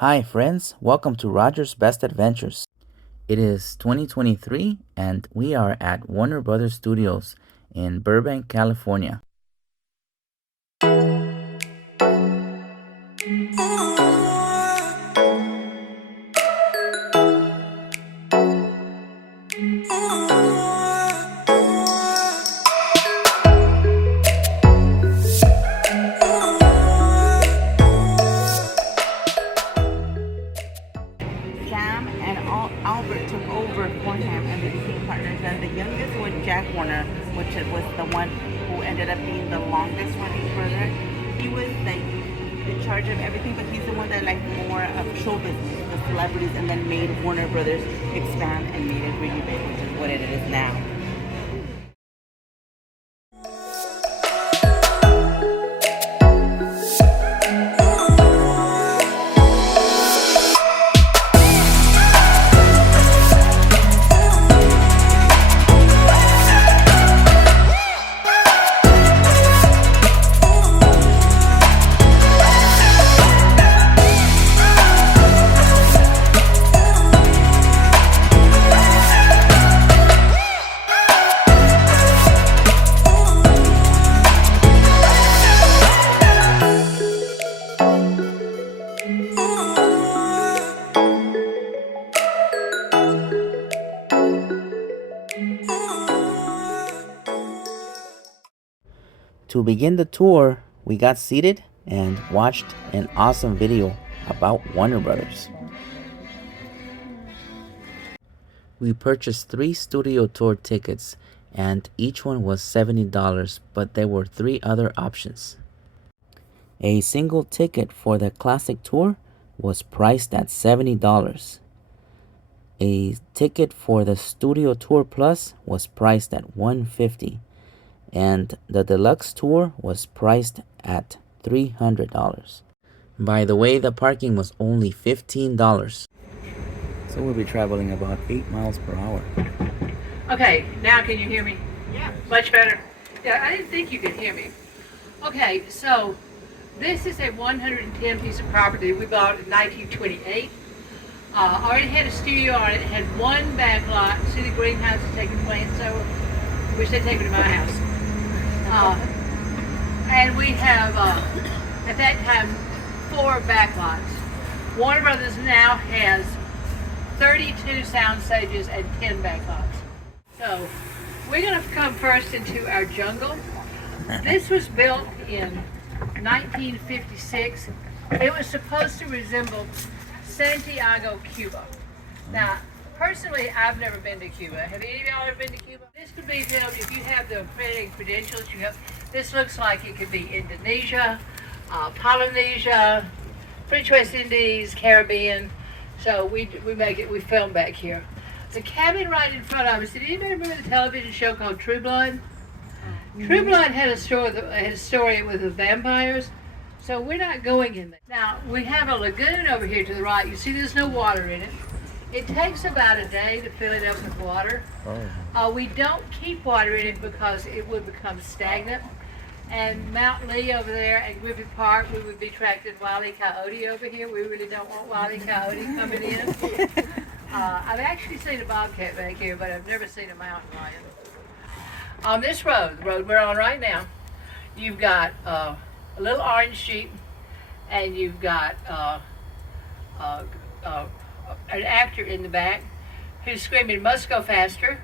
Hi friends, welcome to Roger's Best Adventures. It is 2023 and we are at Warner Brothers Studios in Burbank, California. Sam and Albert took over for him and they became partners. And the youngest was Jack Warner, which was the one who ended up being the longest running brother. He was like in charge of everything, but he's the one that liked more of show business, the celebrities, and then made Warner Brothers expand and made it really big, which is what it is now. To begin the tour, we got seated and watched an awesome video about Warner Brothers. We purchased 3 studio tour tickets and each one was $70, but there were 3 other options. A single ticket for the classic tour was priced at $70. A ticket for the studio tour plus was priced at $150, and the deluxe tour was priced at $300. By the way, the parking was only $15. So we'll be traveling about 8 miles per hour. Okay, now can you hear me? Yeah. Much better? Yeah, I didn't think you could hear me. Okay, so this is a 110 piece of property we bought in 1928. Already had a studio on it, had one back lot. See the greenhouse is taking plants over? Wish they'd take it to my house. And we have, at that time, 4 back lots. Warner Brothers now has 32 sound stages and 10 back lots. So we're going to come first into our jungle. This was built in 1956. It was supposed to resemble Santiago, Cuba. Now, personally, I've never been to Cuba. Have any of y'all ever been to Cuba? This could be filmed if you have the accredited credentials. You have. This looks like it could be Indonesia, Polynesia, French West Indies, Caribbean. So we film back here. The cabin right in front of us. Did anybody remember the television show called True Blood? True Blood had a story with the vampires. So we're not going in there. Now, we have a lagoon over here to the right. You see there's no water in it. It takes about a day to fill it up with water. We don't keep water in it because it would become stagnant. And Mount Lee over there at Griffith Park, we would be attracting Wile E. Coyote over here. We really don't want Wile E. Coyote coming in. I've actually seen a bobcat back here, but I've never seen a mountain lion. On this road, the road we're on right now, you've got a little orange sheep, and you've got an actor in the back who's screaming, "Must go faster,"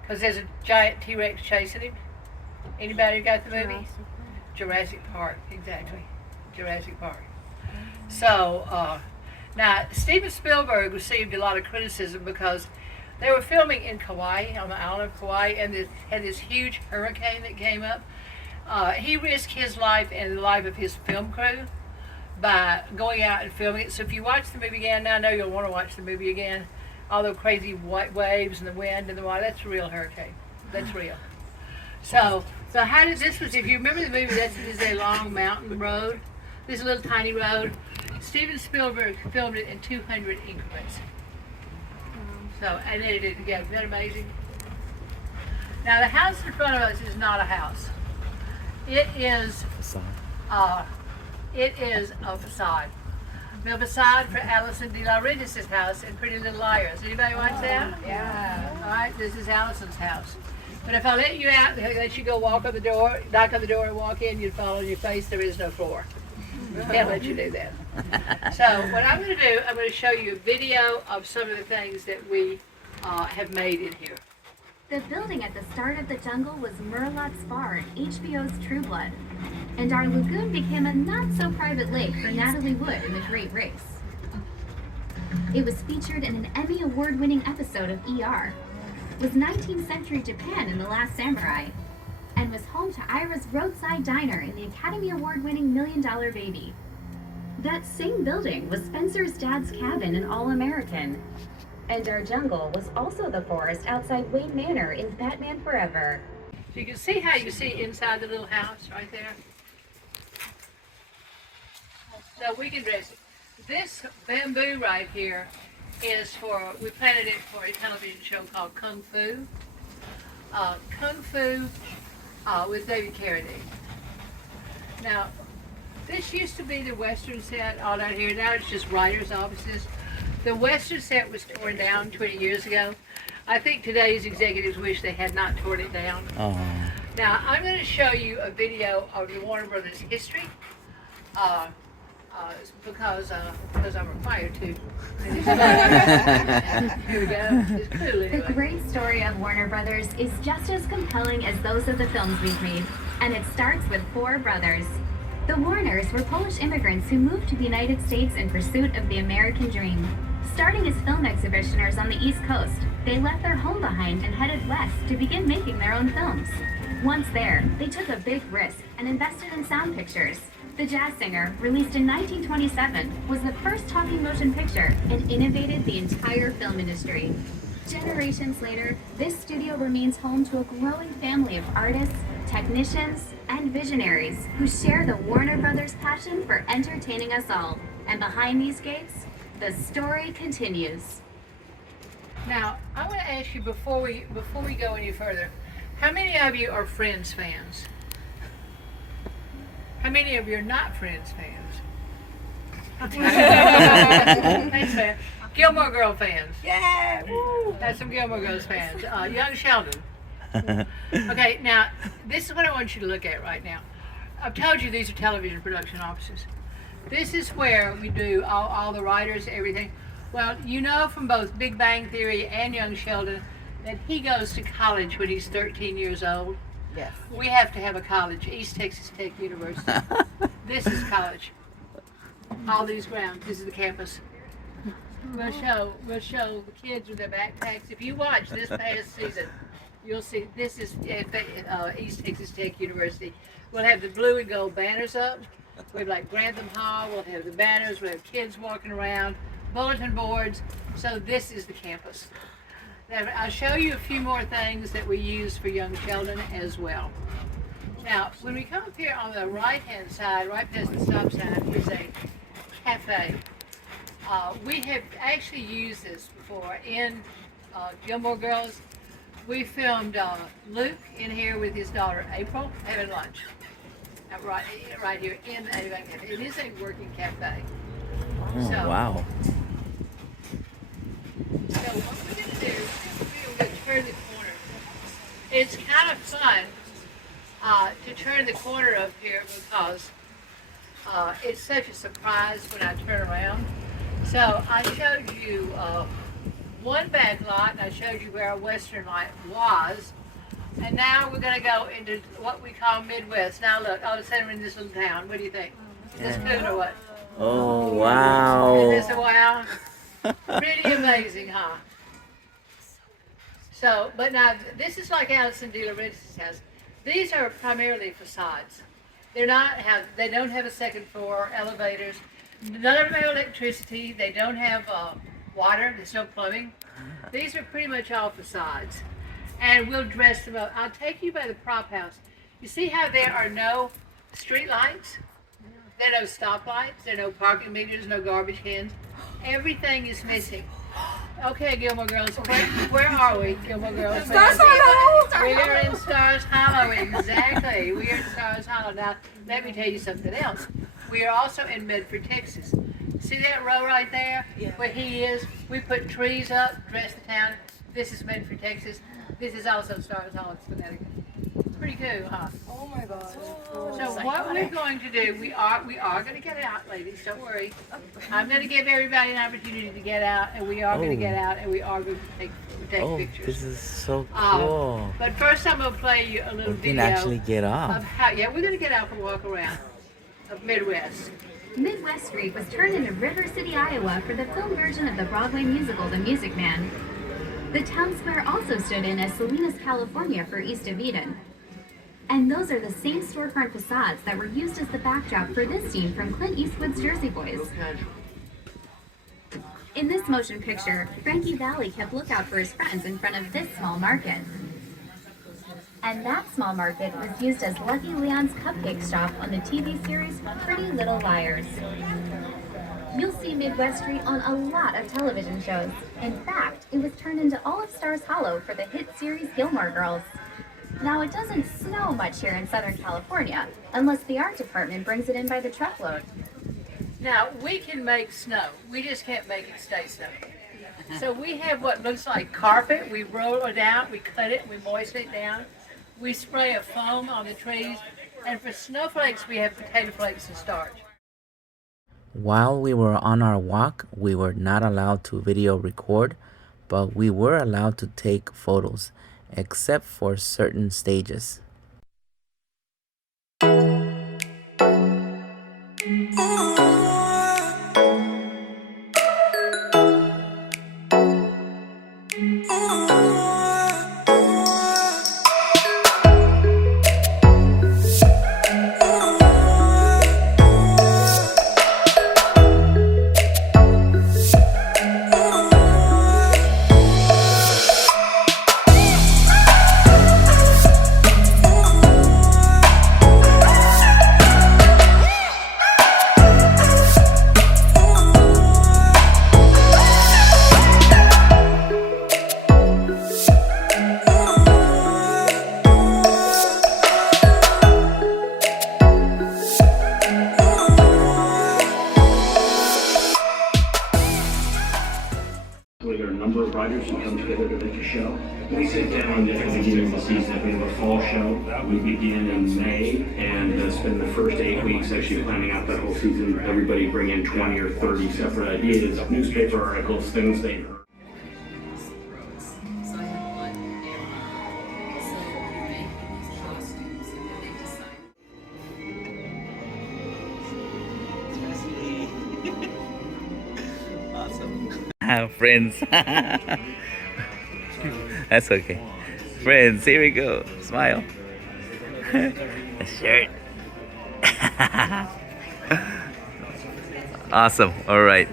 because there's a giant T-Rex chasing him. Anybody who got the movie? Jurassic Park, exactly. Jurassic Park. So, now, Steven Spielberg received a lot of criticism because they were filming in Kauai, on the island of Kauai, and they had this huge hurricane that came up. He risked his life and the life of his film crew by going out and filming it. So if you watch the movie again, now I know you'll want to watch the movie again, all the crazy white waves and the wind and the water, that's a real hurricane. That's real. So how did this was, if you remember the movie, this is a long mountain road. This is a little tiny road. Steven Spielberg filmed it in 200 increments. So, and edited it together. Isn't that amazing? Now the house in front of us is not a house. It is a facade. the facade for Alison De La Regis' house in Pretty Little Liars. Anybody watch that? Yeah. All right, this is Alison's house. But if I let you out, let you go walk on the door, knock on the door and walk in, you'd fall on your face. There is no floor. Can't let you do that. So what I'm going to do, I'm going to show you a video of some of the things that we have made in here. The building at the start of the jungle was Merlot's Bar, HBO's True Blood. And our lagoon became a not-so-private lake for Natalie Wood in The Great Race. It was featured in an Emmy Award-winning episode of ER, was 19th century Japan in The Last Samurai, and was home to Ira's Roadside Diner in the Academy Award-winning $1 Million Baby. That same building was Spencer's dad's cabin in All-American. And our jungle was also the forest outside Wayne Manor in Batman Forever. So you can see how you see inside the little house right there. So we can dress it. This bamboo right here is for, we planted it for a television show called Kung Fu. Kung Fu with David Carradine. Now, this used to be the Western set all down here. Now it's just writers' offices. The Western set was torn down 20 years ago. I think today's executives wish they had not torn it down. Now, I'm going to show you a video of the Warner Brothers history because I'm required to. Here we go. It's cool anyway. The great story of Warner Brothers is just as compelling as those of the films we've made, and it starts with 4 brothers. The Warners were Polish immigrants who moved to the United States in pursuit of the American dream. Starting as film exhibitioners on the East Coast, they left their home behind and headed west to begin making their own films. Once there, they took a big risk and invested in sound pictures. The Jazz Singer, released in 1927, was the first talking motion picture and innovated the entire film industry. Generations later, this studio remains home to a growing family of artists, technicians, and visionaries who share the Warner Brothers passion for entertaining us all. And behind these gates, the story continues. Now, I want to ask you before we go any further, how many of you are Friends fans? How many of you are not Friends fans? Thanks, man. Gilmore Girl fans. Yeah. Woo. That's some Gilmore Girls fans. Young Sheldon. Okay, now, this is what I want you to look at right now. I've told you these are television production offices. This is where we do all the writers, everything. Well, you know from both Big Bang Theory and Young Sheldon that he goes to college when he's 13 years old. Yes. We have to have a college, East Texas Tech University. This is college. All these grounds, this is the campus. We'll show the kids with their backpacks. If you watch this past season, you'll see this is East Texas Tech University. We'll have the blue and gold banners up. We have like Grantham Hall, we'll have the banners, we'll have kids walking around, bulletin boards. So this is the campus. Now, I'll show you a few more things that we use for Young Sheldon as well. Now, when we come up here on the right-hand side, right past the stop sign, is a cafe. We have actually used this before in Gilmore Girls. We filmed Luke in here with his daughter April having lunch. Right here in the cafe. It is a working cafe. Oh, So- wow. So what we're going to do is we're going to turn the corner. It's kind of fun to turn the corner up here because it's such a surprise when I turn around. So I showed you one back lot, and I showed you where our western light was. And now we're going to go into what we call Midwest. Now look, all of a sudden we're in this little town. What do you think? Is this cool or what? Oh, wow. Is this a wow? Pretty amazing, huh? So, but now this is like Alison De La Regis' house. These are primarily facades. They don't have a second floor, elevators. None of them have electricity. They don't have water. There's no plumbing. These are pretty much all facades. And we'll dress them up. I'll take you by the prop house. You see how there are no street lights? There are no stoplights. There are no parking meters, no garbage cans. Everything is missing. Okay, Gilmore Girls, where are we, Gilmore Girls? Stars Hollow. We're in Stars Hollow, exactly. We're in Stars Hollow. Now, let me tell you something else. We are also in Medford, Texas. See that row right there? Yeah. Where he is? We put trees up, dress the town. This is meant for Texas. This is also Stars Hollow, Connecticut. It's pretty cool, huh? Oh my god. So what we're going to do, we are going to get out, ladies. Don't worry. I'm going to give everybody an opportunity to get out, and we are going to get out, and we are going to take pictures. This is so cool. But first, I'm going to play you a little We video can actually get of off. how. Yeah, we're going to get out and walk around of Midwest. Midwest Street was turned into River City, Iowa for the film version of the Broadway musical The Music Man. The town square also stood in as Salinas, California for East of Eden. And those are the same storefront facades that were used as the backdrop for this scene from Clint Eastwood's Jersey Boys. In this motion picture, Frankie Valli kept lookout for his friends in front of this small market. And that small market was used as Lucky Leon's cupcake shop on the TV series Pretty Little Liars. You'll see Midwest Street on a lot of television shows. In fact, it was turned into all of Stars Hollow for the hit series Gilmore Girls. Now, it doesn't snow much here in Southern California, unless the art department brings it in by the truckload. Now, we can make snow. We just can't make it stay snow. So we have what looks like carpet. We roll it out, we cut it, we moisten it down. We spray a foam on the trees. And for snowflakes, we have potato flakes and starch. While we were on our walk, we were not allowed to video record, but we were allowed to take photos, except for certain stages. We got a number of writers who come together to make a show. We sit down at the beginning of the season. We have a fall show. We begin in May and spend the first 8 weeks actually planning out that whole season. Everybody bring in 20 or 30 separate ideas, newspaper articles, things they heard. Friends. That's okay. Friends, here we go. Smile. A shirt. Awesome. All right.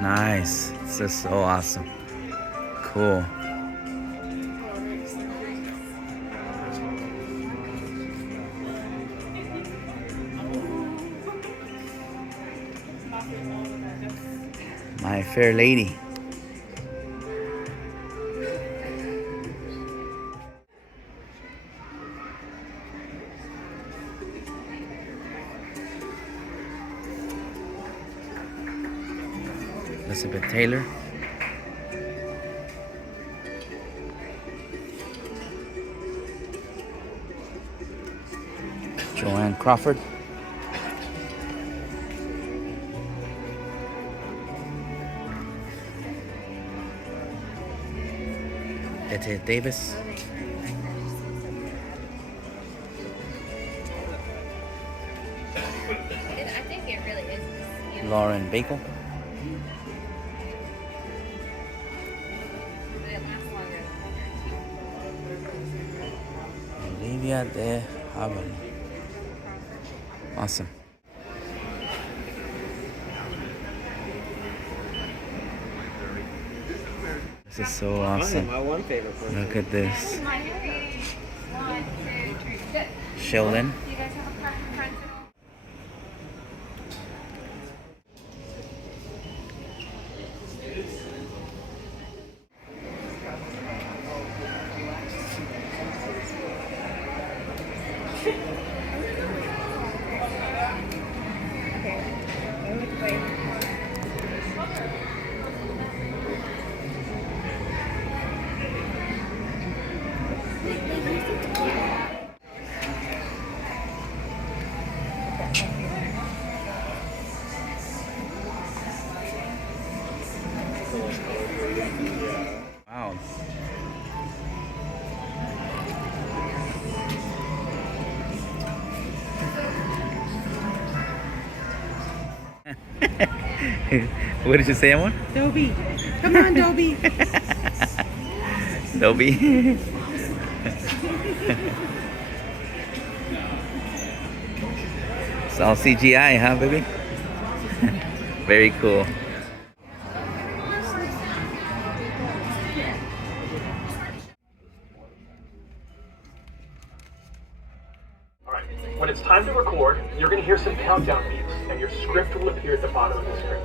Nice. This is so awesome. Cool. My Fair Lady. Elizabeth Taylor. Joanne Crawford. Etta Davis. I think it really is. Lauren Bacall. It lasts longer. Olivia de Havilland. Awesome. This is so awesome. My one favorite person. Look at this. Sheldon. You guys have a preference at all? What did you say, Amor? Dobie. Come on, Dobie. Dobie. It's all CGI, huh, baby? Very cool. Alright, when it's time to record, you're going to hear some countdown beeps, and your script will appear at the bottom of the script.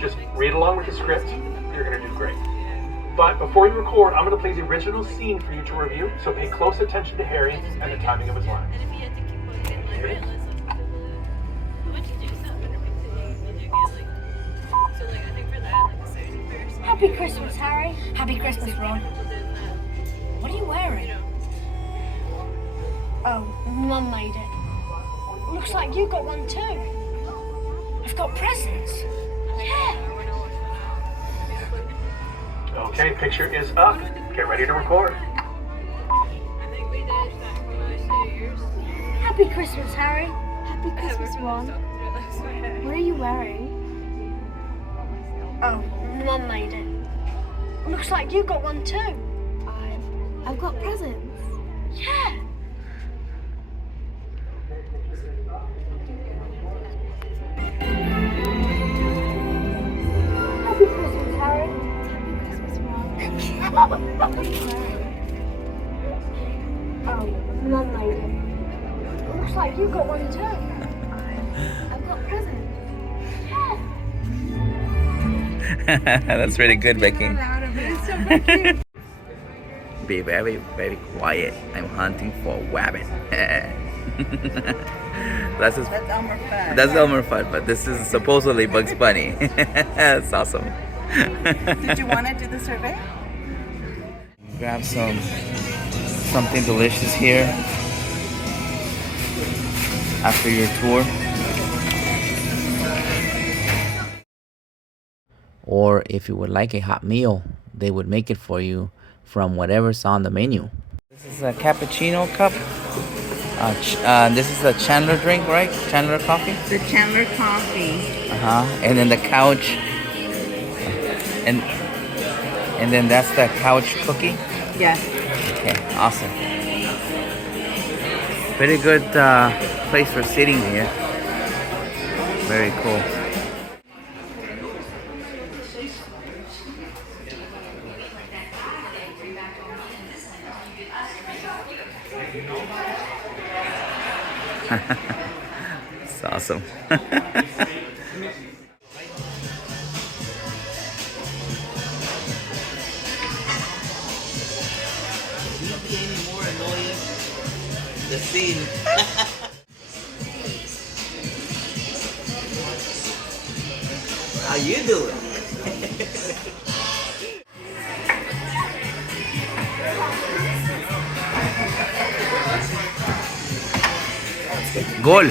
Just read along with the script, you're going to do great. But before you record, I'm going to play the original scene for you to review, so pay close attention to Harry and the timing of his lines. Ready? Happy Christmas, Harry. Happy Christmas, Ron. What are you wearing? Oh, Mum made it. Looks like you got one too. I've got presents. Yeah. Okay, picture is up. Get ready to record. Happy Christmas, Harry. Happy Christmas, Ron. What are you wearing? Oh, Mum made it. Looks like you got one too. I've got presents. Yeah. Happy Christmas, Harry. Happy Christmas, Ron. Oh, Mum made it. Looks like you got one too. I've got presents. Yeah. That's really good, Becky. Be very, very quiet. I'm hunting for a rabbit. That's Elmer Fudd. That's Elmer Fudd, but this is supposedly Bugs Bunny. That's awesome. Did you want to do the survey? Grab something delicious here after your tour. Or if you would like a hot meal, they would make it for you from whatever's on the menu. This is a cappuccino cup. This is a Chandler drink, right? Chandler coffee? The Chandler coffee. And then the couch. And then that's the couch cookie. Yes. Okay, awesome. Pretty good place for sitting here. Very cool. It's awesome. The scene. How you doing? Goal. I'm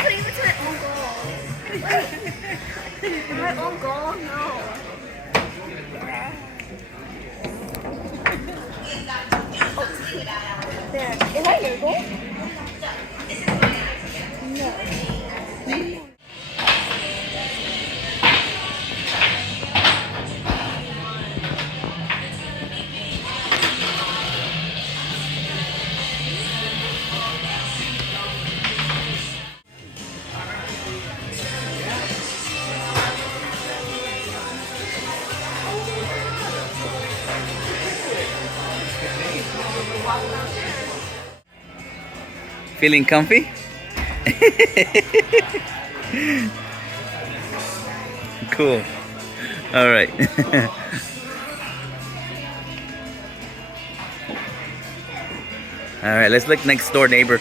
putting it to my own goal. My own goal? No. There. Is that your goal? No. Feeling comfy? Cool. All right. All right, let's look next door neighbor.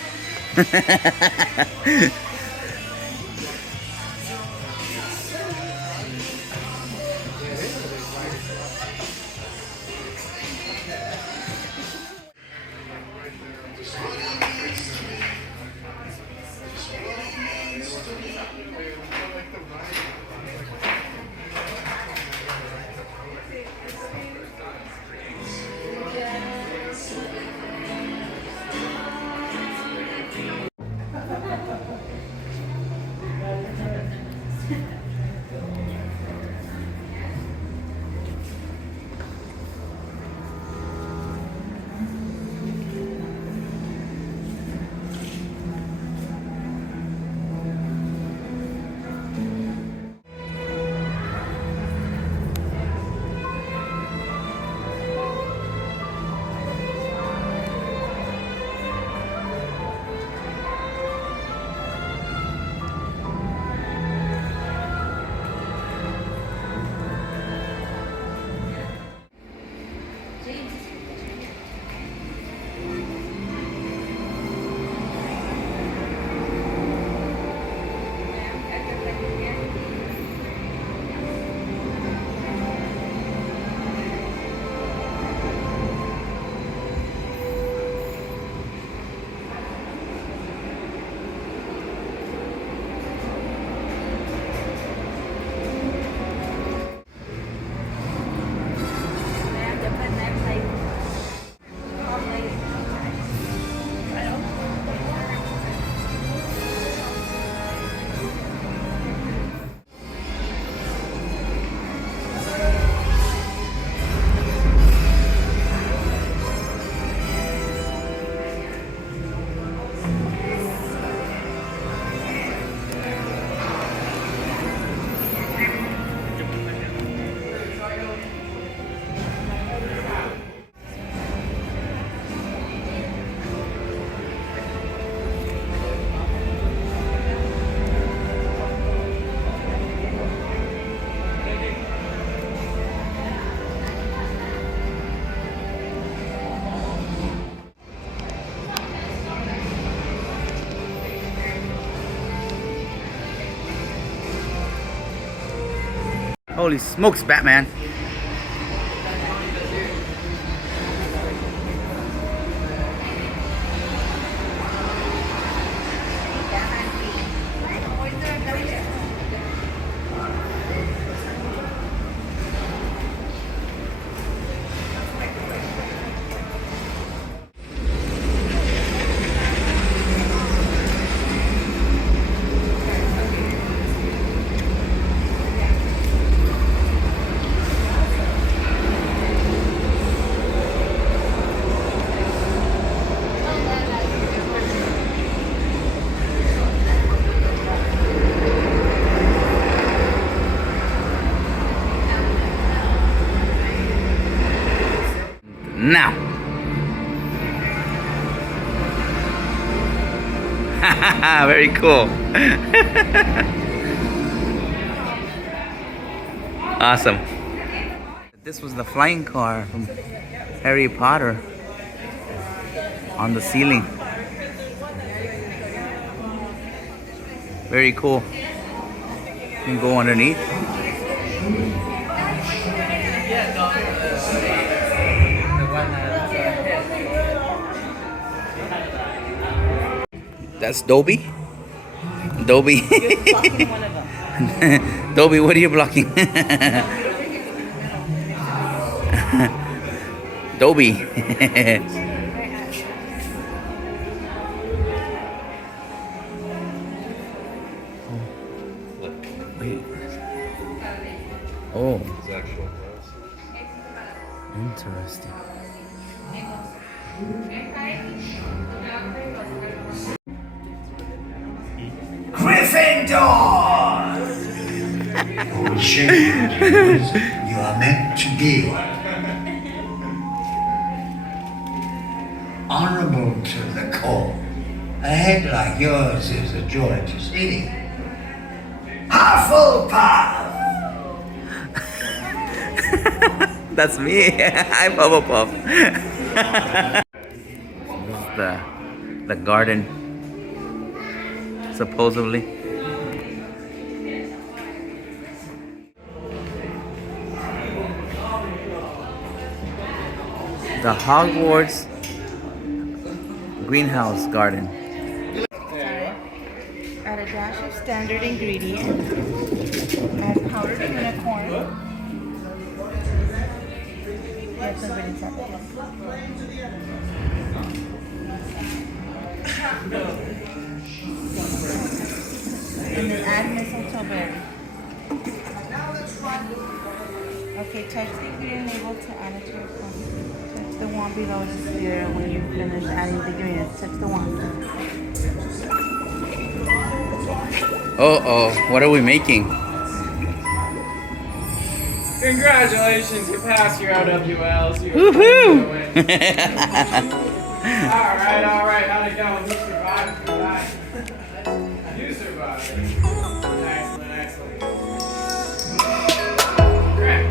Holy smokes, Batman. Now. Very cool. Awesome. This was the flying car from Harry Potter on the ceiling. Very cool. You can go underneath. That's Dobby. Dobby. Blocking one of them. Dobby, what are you blocking? Dobby. Wait. Oh. Interesting. Gryffindor! You are meant to be honorable to the core. A head like yours is a joy to see. Hufflepuff! That's me. I'm Hufflepuff. This is the garden, supposedly. The Hogwarts greenhouse garden. Add a dash of standard ingredient. Add powdered unicorn. That's a really tough. And then add mistletoe berry. Okay, touch the ingredient label to add it to your phone. Touch the wand below the sphere when you finish adding the ingredients. Touch the wand. Uh-oh, what are we making? Congratulations, you passed your OWLs. Woohoo! Alright, how'd it go? Who survived? You survived. Excellent. Great.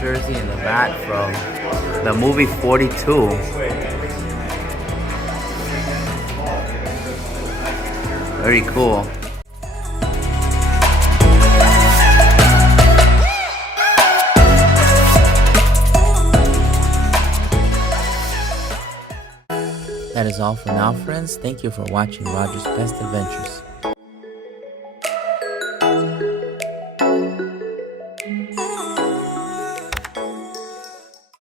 Jersey in the bat from the movie 42. Very cool. That is all for now, friends. Thank you for watching Roger's Best Adventures.